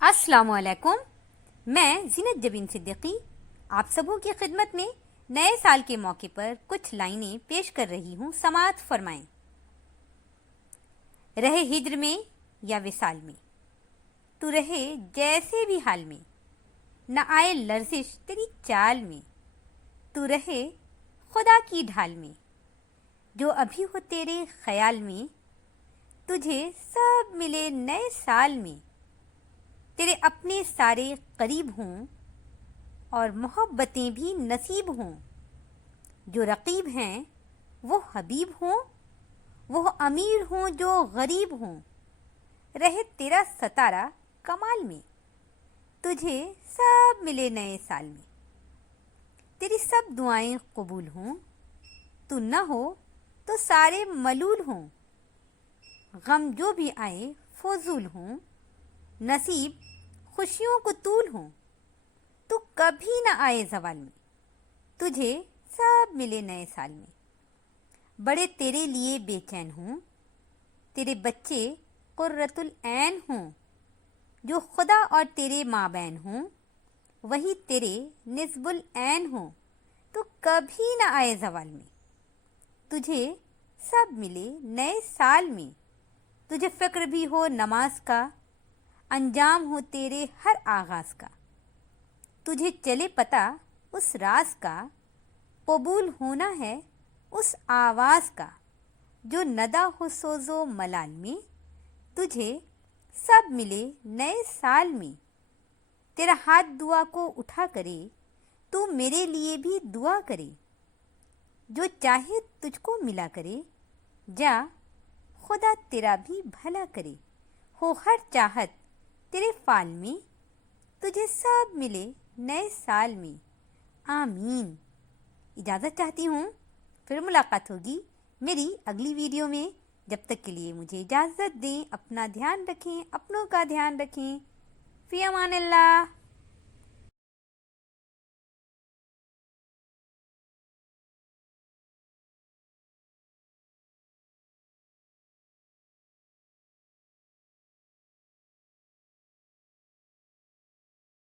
السلام علیکم، میں زینت جبین صدیقی آپ سبوں کی خدمت میں نئے سال کے موقع پر کچھ لائنیں پیش کر رہی ہوں، سماعت فرمائیں۔ رہے ہجر میں یا وصال میں، تو رہے جیسے بھی حال میں، نہ آئے لرزش تیری چال میں، تو رہے خدا کی ڈھال میں، جو ابھی ہو تیرے خیال میں، تجھے سب ملے نئے سال میں، تیرے اپنے سارے قریب ہوں اور محبتیں بھی نصیب ہوں، جو رقیب ہیں وہ حبیب ہوں، وہ امیر ہوں جو غریب ہوں، رہے تیرا ستارہ کمال میں، تجھے سب ملے نئے سال میں، تیری سب دعائیں قبول ہوں، تو نہ ہو تو سارے ملول ہوں، غم جو بھی آئے فضول ہوں، نصیب خوشیوں کو طول ہوں، تو کبھی نہ آئے زوال میں، تجھے سب ملے نئے سال میں، بڑے تیرے لیے بے چین ہوں، تیرے بچے قرۃ العین ہوں، جو خدا اور تیرے مابین ہوں، وہی تیرے نصب العین ہوں، تو کبھی نہ آئے زوال میں، تجھے سب ملے نئے سال میں، تجھے فکر بھی ہو نماز کا، انجام ہو تیرے ہر آغاز کا، تجھے چلے پتہ اس راز کا، قبول ہونا ہے اس آواز کا، جو ندا ہو سوز و ملال میں، تجھے سب ملے نئے سال میں، تیرا ہاتھ دعا کو اٹھا کرے، تو میرے لیے بھی دعا کرے، جو چاہے تجھ کو ملا کرے، جا خدا تیرا بھی بھلا کرے، ہو ہر چاہت تیرے فال میں، تجھے سب ملے نئے سال میں، آمین۔ اجازت چاہتی ہوں، پھر ملاقات ہوگی میری اگلی ویڈیو میں، جب تک کے لیے مجھے اجازت دیں، اپنا دھیان رکھیں، اپنوں کا دھیان رکھیں، فی امان اللہ۔